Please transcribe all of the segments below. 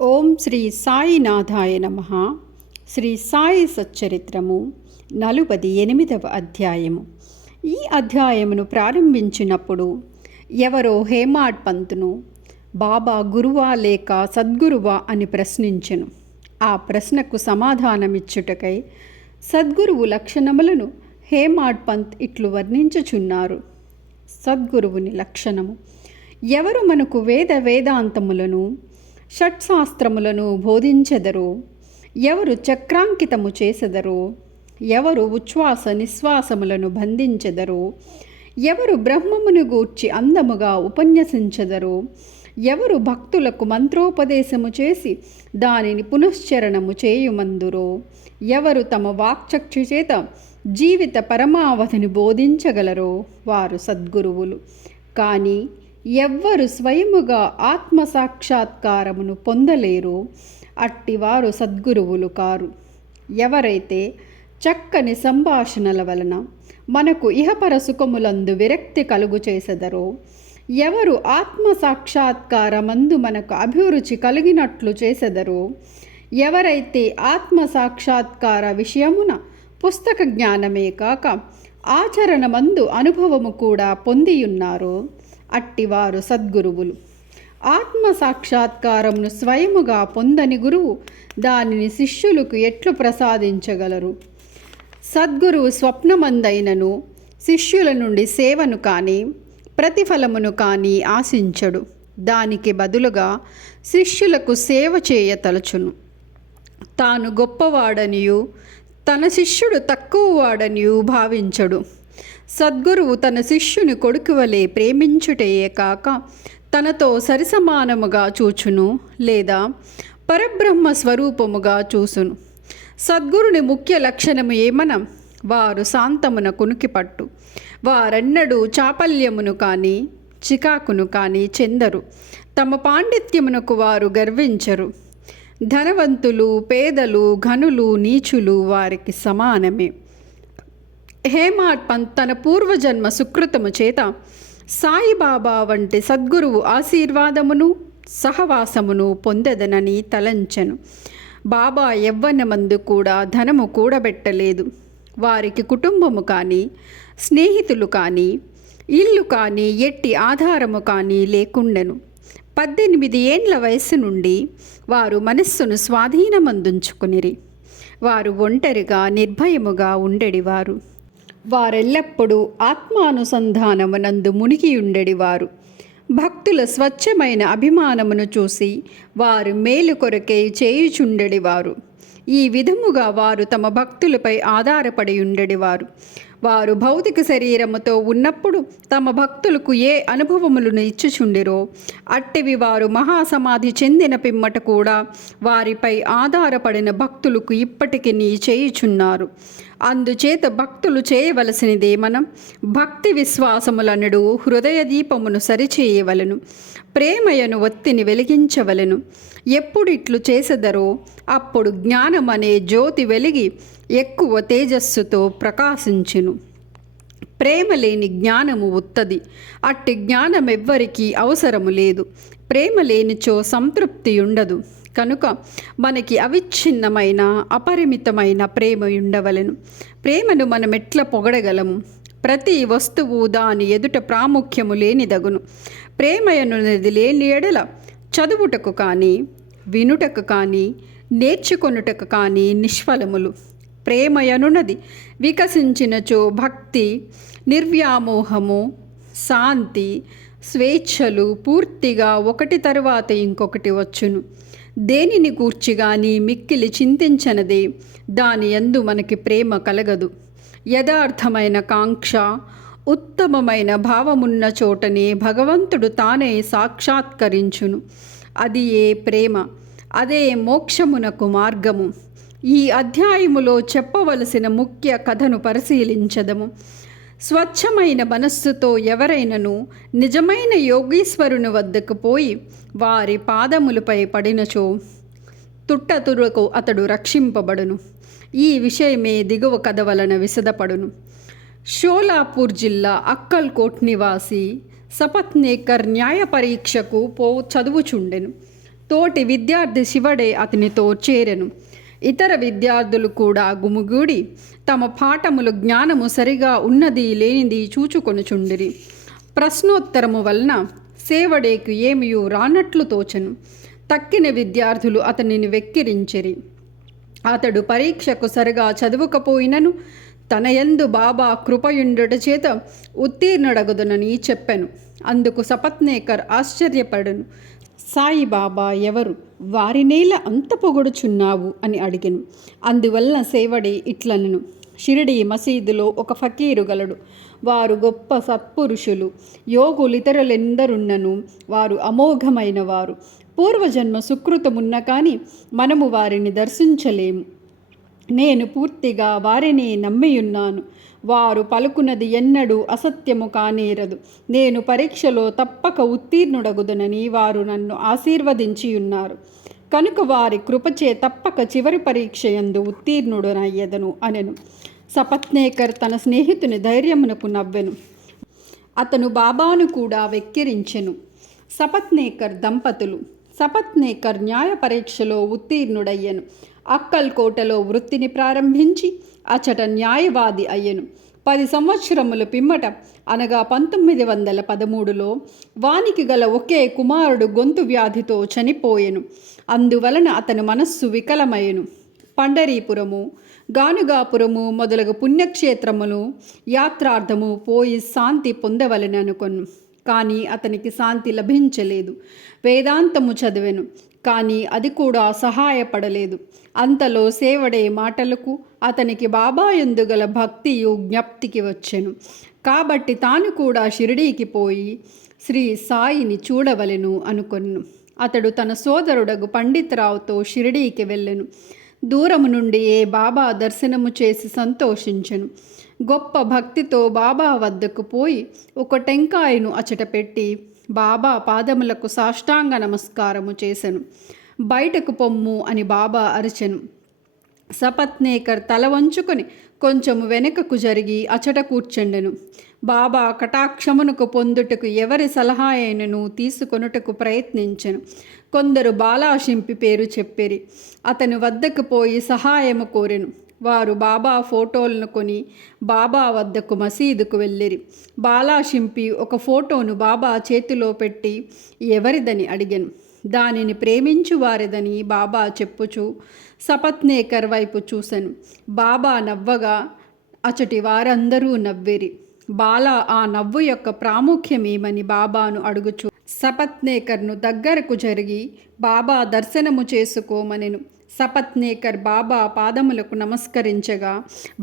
ఓం శ్రీ సాయినాథాయ నమః. శ్రీ సాయి సచ్చరిత్రము 48వ అధ్యాయము. ఈ అధ్యాయమును ప్రారంభించినప్పుడు ఎవరో హేమాడ్ పంతును బాబా గురువా లేక సద్గురువా అని ప్రశ్నించెను. ఆ ప్రశ్నకు సమాధానమిచ్చుటకై సద్గురువు లక్షణములను హేమాడ్ పంత్ ఇట్లు వర్ణించుచున్నారు. సద్గురువుని లక్షణము: ఎవరు మనకు వేదాంతములను షట్శాస్త్రములను బోధించెదరో, ఎవరు చక్రాంకితము చేసెదరో, ఎవరు ఉచ్ఛ్వాస నిశ్వాసములను బంధించెదరో, ఎవరు బ్రహ్మమును గూర్చి అందముగా ఉపన్యసించెదరో, ఎవరు భక్తులకు మంత్రోపదేశము చేసి దానిని పునశ్చరణము చేయుమందురో, ఎవరు తమ వాక్చక్షు చేత జీవిత పరమావధిని బోధించగలరో వారు సద్గురువులు. కానీ ఎవ్వరు స్వయముగా ఆత్మసాక్షాత్కారమును పొందలేరో అట్టివారు సద్గురువులు కారు. ఎవరైతే చక్కని సంభాషణల వలన మనకు ఇహపర సుఖములందు విరక్తి కలుగు చేసెదరో, ఎవరు ఆత్మసాక్షాత్కారమందు మనకు అభిరుచి కలిగినట్లు చేసెదరో, ఎవరైతే ఆత్మసాక్షాత్కార విషయమున పుస్తక జ్ఞానమే కాక ఆచరణమందు అనుభవము కూడా పొందియున్నారో అట్టివారు సద్గురువులు. ఆత్మసాక్షాత్కారమును స్వయముగా పొందని గురువు దానిని శిష్యులకు ఎట్లు ప్రసాదించగలరు? సద్గురువు స్వప్నమందైనను శిష్యుల నుండి సేవను కానీ ప్రతిఫలమును కానీ ఆశించడు. దానికి బదులుగా శిష్యులకు సేవ చేయతలచును. తాను గొప్పవాడనియు తన శిష్యుడు తక్కువవాడనియు భావించడు. సద్గురువు తన శిష్యుని కొడుకు వలె ప్రేమించుటయే కాక తనతో సరిసమానముగా చూచును, లేదా పరబ్రహ్మ స్వరూపముగా చూసును. సద్గురుని ముఖ్య లక్షణము ఏమన, వారు శాంతమున కునికిపట్టు. వారెన్నడూ చాపల్యమును కానీ చికాకును కానీ చెందరు. తమ పాండిత్యమునకు వారు గర్వించరు. ధనవంతులు, పేదలు, ఘనులు, నీచులు వారికి సమానమే. హేమాడ్ పంత్ తన పూర్వజన్మ సుకృతము చేత సాయిబాబా వంటి సద్గురువు ఆశీర్వాదమును సహవాసమును పొందెదనని తలంచెను. బాబా యవ్వనమందు కూడా ధనము కూడబెట్టలేదు. వారికి కుటుంబము కానీ స్నేహితులు కానీ ఇల్లు కానీ ఎట్టి ఆధారము కానీ లేకుండెను. 18 ఏండ్ల వయస్సు నుండి వారు మనస్సును స్వాధీనమందుంచుకునిరి. వారు ఒంటరిగా నిర్భయముగా ఉండెడివారు. వారెల్లప్పుడూ ఆత్మానుసంధానమునందు మునిగియుండెడివారు. భక్తుల స్వచ్ఛమైన అభిమానమును చూసి వారు మేలు కొరకై చేయుచుండెడివారు. ఈ విధముగా వారు తమ భక్తులపై ఆధారపడి ఉండెడివారు. వారు భౌతిక శరీరముతో ఉన్నప్పుడు తమ భక్తులకు ఏ అనుభవములను ఇచ్చుచుండిరో అట్టివి వారు మహాసమాధి చెందిన పిమ్మట కూడా వారిపై ఆధారపడిన భక్తులకు ఇప్పటికీ చేయుచున్నారు. అందుచేత భక్తులు చేయవలసినదేమనం, భక్తి విశ్వాసములనడు హృదయ దీపమును సరిచేయవలను, ప్రేమయను ఒత్తిని వెలిగించవలను. ఎప్పుడిట్లు చేసెదరో అప్పుడు జ్ఞానమనే జ్యోతి వెలిగి ఎక్కువ తేజస్సుతో ప్రకాశించును. ప్రేమ లేని జ్ఞానము ఉత్తది. అట్టి జ్ఞానమెవ్వరికీ అవసరము లేదు. ప్రేమ లేనిచో సంతృప్తి ఉండదు. కనుక మనకి అవిచ్ఛిన్నమైన అపరిమితమైన ప్రేమ ఉండవలెను. ప్రేమను మనం ఎట్లా పొగడగలము? ప్రతి వస్తువు దాని ఎదుట ప్రాముఖ్యము లేనిదగును. ప్రేమయనున్నది లేని ఎడల చదువుటకు కానీ వినుటకు కానీ నేర్చుకొనుటకు కానీ నిష్ఫలములు. ప్రేమయనున్నది వికసించినచో భక్తి, నిర్వ్యామోహము, శాంతి, స్వేచ్ఛలు పూర్తిగా ఒకటి తరువాత ఇంకొకటి వచ్చును. దేనిని గూర్చి గాని మిక్కిలి చింతించనదే దాని యందు మనకి ప్రేమ కలగదు. యథార్థమైన కాంక్ష, ఉత్తమమైన భావమున్న చోటనే భగవంతుడు తానే సాక్షాత్కరించును. అది ఏ ప్రేమ, అదే మోక్షమునకు మార్గము. ఈ అధ్యాయములో చెప్పవలసిన ముఖ్య కథను పరిశీలించదము. స్వచ్ఛమైన మనస్సుతో ఎవరైనను నిజమైన యోగీశ్వరుని వద్దకు పోయి వారి పాదములపై పడినచో తుట్టతురకు అతడు రక్షింపబడును. ఈ విషయమే దిగువ కథ వలన విశదపడును. షోలాపూర్ జిల్లా అక్కల్కోట్ నివాసి సపత్నేకర్ న్యాయ పరీక్షకు చదువుచుండెను. తోటి విద్యార్థి శివడే అతనితో చేరెను. ఇతర విద్యార్థులు కూడా గుమిగూడి తమ పాఠములు జ్ఞానము సరిగా ఉన్నది లేనిది చూచుకొనుచుండిరి. ప్రశ్నోత్తరము వలన సేవడేకు ఏమియూ రానట్లు తోచెను. తక్కిన విద్యార్థులు అతనిని వెక్కిరించిరి. అతడు పరీక్షకు సరిగా చదువుకపోయినను తన యందు బాబా కృపయుండుట చేత ఉత్తీర్ణుడగుదునని చెప్పెను. అందుకు సపత్నేకర్ ఆశ్చర్యపడెను. సాయిబాబా ఎవరు? వారినేల అంత పొగడుచున్నావు అని అడిగెను. అందువల్ల సేవడి ఇట్లనెను, షిరిడి మసీదులో ఒక ఫకీరు గలడు. వారు గొప్ప సత్పురుషులు, యోగులితరులెందరున్నను వారు అమోఘమైన వారు. పూర్వజన్మ సుకృతమున్న కానీ మనము వారిని దర్శించలేము. నేను పూర్తిగా వారిని నమ్మియున్నాను. వారు పలుకున్నది ఎన్నడూ అసత్యము కానేరదు. నేను పరీక్షలో తప్పక ఉత్తీర్ణుడగుదనని వారు నన్ను ఆశీర్వదించియున్నారు. కనుక వారి కృపచే తప్పక చివరి పరీక్ష యందు ఉత్తీర్ణుడనయ్యదను అనెను. సపత్నేకర్ తన స్నేహితుని ధైర్యమునకు నవ్వెను. అతను బాబాను కూడా వెక్కిరించెను. సపత్నేకర్ దంపతులు. సపత్నేకర్ న్యాయ పరీక్షలో ఉత్తీర్ణుడయ్యెను. అక్కల్కోటలో వృత్తిని ప్రారంభించి అచట న్యాయవాది అయ్యెను. 10 సంవత్సరముల పిమ్మట అనగా 1913లో వానికి గల ఒకే కుమారుడు గొంతు వ్యాధితో చనిపోయెను. అందువలన అతని మనస్సు వికలమయ్యెను. పండరీపురము, గానుగాపురము మొదలగు పుణ్యక్షేత్రములు యాత్రార్థము పోయి శాంతి పొందవలెననుకొను. కానీ అతనికి శాంతి లభించలేదు. వేదాంతము చదివెను, కానీ అది కూడా సహాయపడలేదు. అంతలో సేవడే మాటలకు అతనికి బాబా యందు గల భక్తియు జ్ఞప్తికి వచ్చెను. కాబట్టి తాను కూడా షిరిడీకి పోయి శ్రీ సాయిని చూడవలెను అనుకొను. అతడు తన సోదరుడగు పండితరావుతో షిరిడీకి వెళ్ళెను. దూరము నుండి బాబా దర్శనము చేసి సంతోషించెను. గొప్ప భక్తితో బాబా వద్దకు పోయి ఒక టెంకాయను అచట పెట్టి బాబా పాదములకు సాష్టాంగ నమస్కారము చేసెను. బయటకు పొమ్ము అని బాబా అరిచెను. సపత్నేకర్ తల వంచుకొని కొంచెము వెనుకకు జరిగి అచట కూర్చుండెను. బాబా కటాక్షమునకు పొందుటకు ఎవరి సలహా అయినను తీసుకొనుటకు ప్రయత్నించెను. కొందరు బాలాషింపి పేరు చెప్పిరి. అతని వద్దకు పోయి సహాయము కోరెను. వారు బాబా ఫోటోలను కొని బాబా వద్దకు మసీదుకు వెళ్ళిరి. బాలాషింపి ఒక ఫోటోను బాబా చేతిలో పెట్టి ఎవరిదని అడిగెను. దానిని ప్రేమించు వారిదని బాబా చెప్పుచు సపత్నేకర్ వైపు చూసెను. బాబా నవ్వగా అచటి వారందరూ నవ్విరి. బాలా ఆ నవ్వు యొక్క ప్రాముఖ్యమేమని బాబాను అడుగుచు సపత్నేకర్ను దగ్గరకు జరిగి బాబా దర్శనము చేసుకోమనెను. సపత్నేకర్ బాబా పాదములకు నమస్కరించగా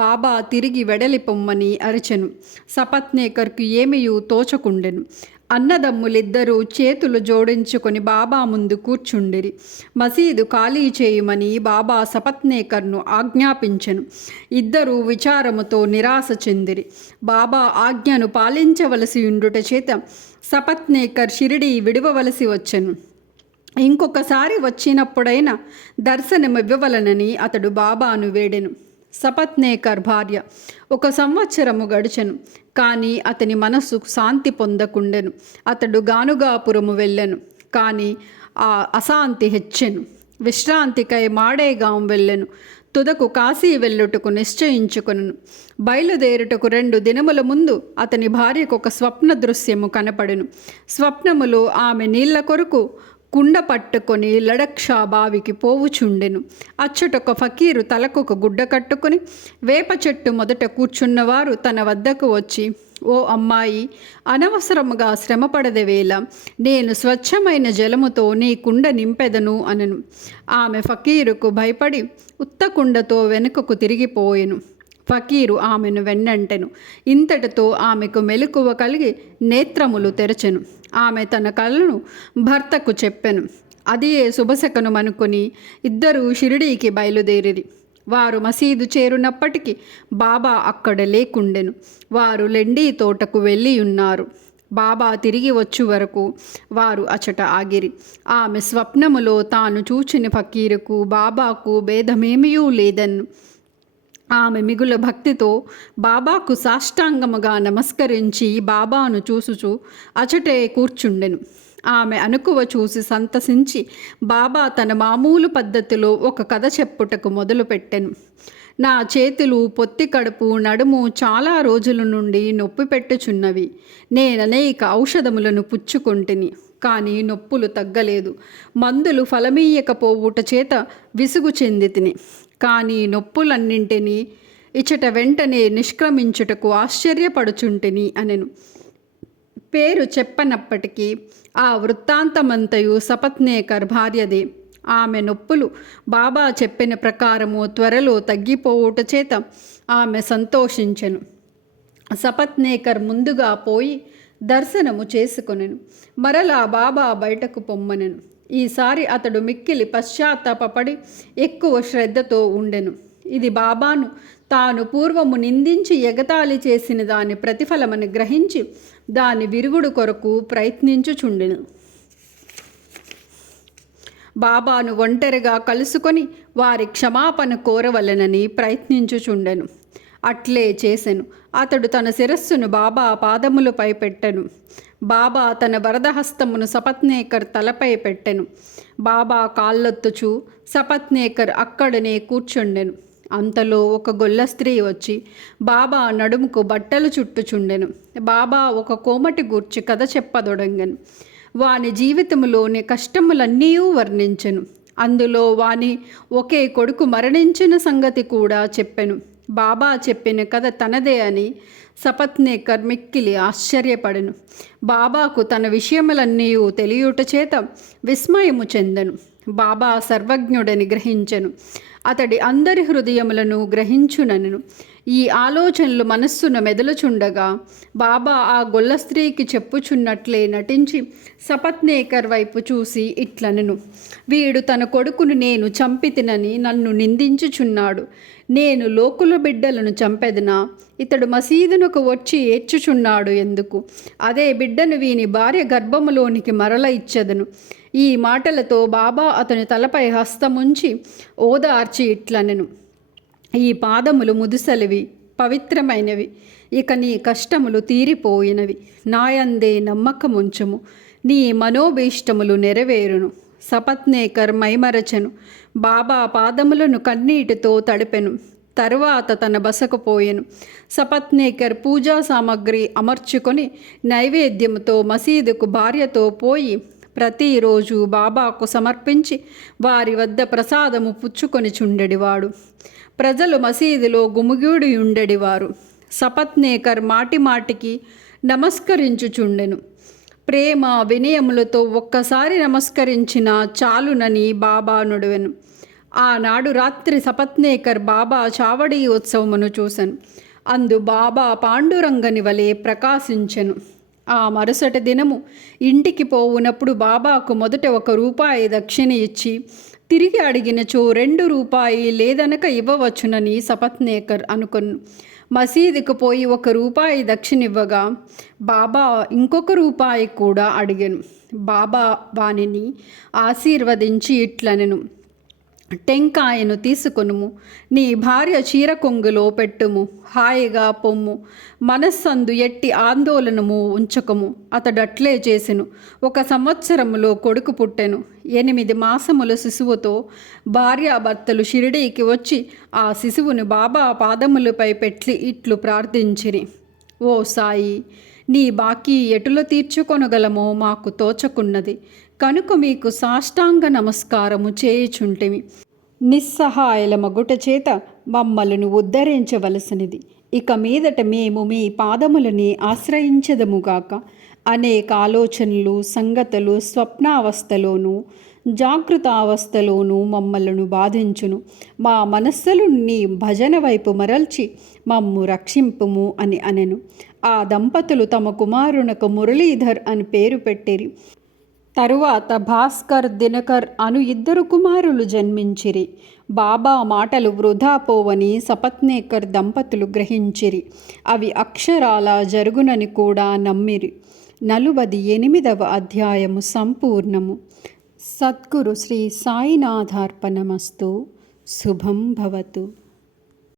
బాబా తిరిగి వెడలిపొమ్మని అరిచెను. సపత్నేకర్కు ఏమీయూ తోచకుండెను. అన్నదమ్ములిద్దరూ చేతులు జోడించుకొని బాబా ముందు కూర్చుండిరి. మసీదు ఖాళీ చేయమని బాబా సపత్నేకర్ను ఆజ్ఞాపించెను. ఇద్దరూ విచారముతో నిరాశ చెందిరి. బాబా ఆజ్ఞను పాలించవలసి ఉండుట చేత సపత్నేకర్ షిరిడీ విడవవలసి వచ్చెను. ఇంకొకసారి వచ్చినప్పుడైనా దర్శనమివ్వవలనని అతడు బాబాను వేడెను. సపత్నేకర్ భార్య 1 సంవత్సరము గడిచెను. కానీ అతని మనస్సు శాంతి పొందకుండెను. అతడు గానుగాపురము వెళ్ళెను. కానీ ఆ అశాంతి హెచ్చెను. విశ్రాంతికై మాడేగాం వెళ్ళెను. తుదకు కాశీ వెళ్ళుటకు నిశ్చయించుకొనెను. బయలుదేరుటకు 2 దినముల ముందు అతని భార్యకు ఒక స్వప్న దృశ్యము కనపడెను. స్వప్నములో ఆమె నీళ్ల కొరకు కుండ పట్టుకొని లడక్షా బావికి పోవుచుండెను. అచ్చటొక ఫకీరు తలకొక గుడ్డ కట్టుకొని వేప చెట్టు మొదట కూర్చున్నవారు తన వద్దకు వచ్చి, ఓ అమ్మాయి, అనవసరముగా శ్రమపడదవేళ నేను స్వచ్ఛమైన జలముతో నీ కుండ నింపెదను అనెను. ఆమె ఫకీరుకు భయపడి ఉత్తకుండతో వెనుకకు తిరిగిపోయెను. ఫకీరు ఆమెను వెన్నంటెను. ఇంతటితో ఆమెకు మెలకువ కలిగి నేత్రములు తెరచెను. ఆమె తన కలను భర్తకు చెప్పెను. అది శుభశకనం అనుకుని ఇద్దరూ షిరిడీకి బయలుదేరిరి. వారు మసీదు చేరునప్పటికీ బాబా అక్కడ లేకుండెను. వారు లెండీ తోటకు వెళ్ళి ఉన్నారు. బాబా తిరిగి వచ్చు వరకు వారు అచట ఆగిరి. ఆమె స్వప్నములో తాను చూచిన ఫకీరుకు బాబాకు భేదమేమీ లేదన్ను. ఆమె మిగుల భక్తితో బాబాకు సాష్టాంగముగా నమస్కరించి బాబాను చూసుచు అచటే కూర్చుండెను. ఆమె అణకువ చూసి సంతసించి బాబా తన మామూలు పద్ధతిలో ఒక కథ చెప్పుటకు మొదలుపెట్టెను. నా చేతులు, పొత్తి కడుపు, నడుము చాలా రోజుల నుండి నొప్పి పెట్టుచున్నవి. నేననేక ఔషధములను పుచ్చుకొంటిని, కానీ నొప్పులు తగ్గలేదు. మందులు ఫలమీయకపోవుట చేత విసుగు చెందితిని. కానీ నొప్పులన్నింటినీ ఇచట వెంటనే నిష్క్రమించుటకు ఆశ్చర్యపడుచుంటిని అనెను. పేరు చెప్పనప్పటికీ ఆ వృత్తాంతమంతయు సపత్నేకర్ భార్యదే. ఆమె నొప్పులు బాబా చెప్పిన ప్రకారము త్వరలో తగ్గిపోవుట చేత ఆమె సంతోషించెను. సపత్నేకర్ ముందుగా పోయి దర్శనము చేసుకొనెను. మరలా బాబా బయటకు పొమ్మనెను. ఈసారి అతడు మిక్కిలి పశ్చాత్తాపపడి ఎక్కువ శ్రద్ధతో ఉండెను. ఇది బాబాను తాను పూర్వము నిందించి ఎగతాళి చేసిన దాని ప్రతిఫలమని గ్రహించి దాని విరుగుడు కొరకు ప్రయత్నించుచుండెను. బాబాను ఒంటరిగా కలుసుకొని వారి క్షమాపణ కోరవలెనని ప్రయత్నించుచుండెను. అట్లే చేసెను. అతడు తన శిరస్సును బాబా పాదములపై పెట్టెను. బాబా తన వరదహస్తమును సపత్నేకర్ తలపై పెట్టెను. బాబా కాళ్ళొత్తుచు సపత్నేకర్ అక్కడనే కూర్చుండెను. అంతలో ఒక గొల్ల స్త్రీ వచ్చి బాబా నడుముకు బట్టలు చుట్టుచుండెను. బాబా ఒక కోమటి గూర్చి కథ చెప్పదొడంగెను. వాని జీవితములోని కష్టములన్నీ వర్ణించెను. అందులో వాని ఒకే కొడుకు మరణించిన సంగతి కూడా చెప్పెను. బాబా చెప్పిన కథ తనదే అని సపత్నేకర్ మిక్కిలి ఆశ్చర్యపడెను. బాబాకు తన విషయములన్నీ తెలియుట చేత విస్మయము చెందెను. బాబా సర్వజ్ఞుడని గ్రహించెను. అతడి అందరి హృదయములను గ్రహించునను. ఈ ఆలోచనలు మనస్సును మెదలుచుండగా బాబా ఆ గొల్ల స్త్రీకి చెప్పుచున్నట్లే నటించి సపత్నేకర్ వైపు చూసి ఇట్లనెను. వీడు తన కొడుకును నేను చంపితినని నన్ను నిందించుచున్నాడు. నేను లోకుల బిడ్డలను చంపెదనా? ఇతడు మసీదునకు వచ్చి ఏడ్చుచున్నాడు ఎందుకు? అదే బిడ్డను వీని భార్య గర్భములోనికి మరల ఇచ్చెదను. ఈ మాటలతో బాబా అతని తలపై హస్తముంచి ఓదార్చి ఇట్లనెను. ఈ పాదములు ముదుసలివి, పవిత్రమైనవి. ఇక నీ కష్టములు తీరిపోయినవి. నాయందే నమ్మకముంచుము. నీ మనోభీష్టములు నెరవేరును. సపత్నేకర్ మైమరచెను. బాబా పాదములను కన్నీటితో తడిపెను. తరువాత తన బసకు పోయెను. సపత్నేకర్ పూజా సామగ్రి అమర్చుకొని నైవేద్యముతో మసీదుకు భార్యతో పోయి ప్రతిరోజు బాబాకు సమర్పించి వారి వద్ద ప్రసాదము పుచ్చుకొని చుండెడివాడు. ప్రజలు మసీదులో గుమిగూడి ఉండెడివారు. సపత్నేకర్ మాటిమాటికి నమస్కరించుచుండెను. ప్రేమ వినయములతో ఒక్కసారి నమస్కరించిన చాలునని బాబా నుడివెను. ఆనాడు రాత్రి సపత్నేకర్ బాబా చావడి ఉత్సవమును చూసెను. అందు బాబా పాండురంగని వలె ప్రకాశించెను. ఆ మరుసటి దినము ఇంటికి పోవునప్పుడు బాబాకు మొదట 1 రూపాయి దక్షిణ ఇచ్చి తిరిగి అడిగినచో 2 రూపాయి లేదనక ఇవ్వవచ్చునని సపత్నేకర్ అనుకొను. మసీదుకు పోయి 1 రూపాయి దక్షిణివ్వగా బాబా ఇంకొక రూపాయి కూడా అడిగాను. బాబా వానిని ఆశీర్వదించి ఇట్లనెను. టెంకాయను తీసుకొనుము. నీ భార్య చీర కొంగులో పెట్టుము. హాయిగా పొమ్ము. మనస్సందు ఎట్టి ఆందోళనము ఉంచకము. అతడట్లే చేసెను. 1 సంవత్సరములో కొడుకు పుట్టెను. 8 మాసముల శిశువుతో భార్యాభర్తలు షిరిడీకి వచ్చి ఆ శిశువును బాబా పాదములపై పెట్టి ఇట్లు ప్రార్థించిరి. ఓ సాయి, నీ బాకీ ఎటులో తీర్చుకొనగలమో మాకు తోచకున్నది. కనుక మీకు సాష్టాంగ నమస్కారము చేయుచుంటిమి. నిస్సహాయల మగుట చేత మమ్మలను ఉద్ధరించవలసినది. ఇక మీదట మేము మీ పాదములని ఆశ్రయించదముగాక. అనేక ఆలోచనలు, సంగతులు స్వప్నావస్థలోనూ జాగృతావస్థలోనూ మమ్మలను బాధించును. మా మనస్సులు నీ భజన వైపు మరల్చి మమ్ము రక్షింపుము అని అనెను. ఆ దంపతులు తమ కుమారునకు మురళీధర్ అని పేరు పెట్టిరి. తరువాత భాస్కర్, దినకర్ అను 2 కుమారులు జన్మించిరి. బాబా మాటలు వృధా పోవని సపత్నేకర్ దంపతులు గ్రహించిరి. అవి అక్షరాల జరుగునని కూడా నమ్మిరి. 48వ అధ్యాయము సంపూర్ణము. సద్గురు శ్రీ సాయినాథార్పణమస్తు. శుభం భవతు.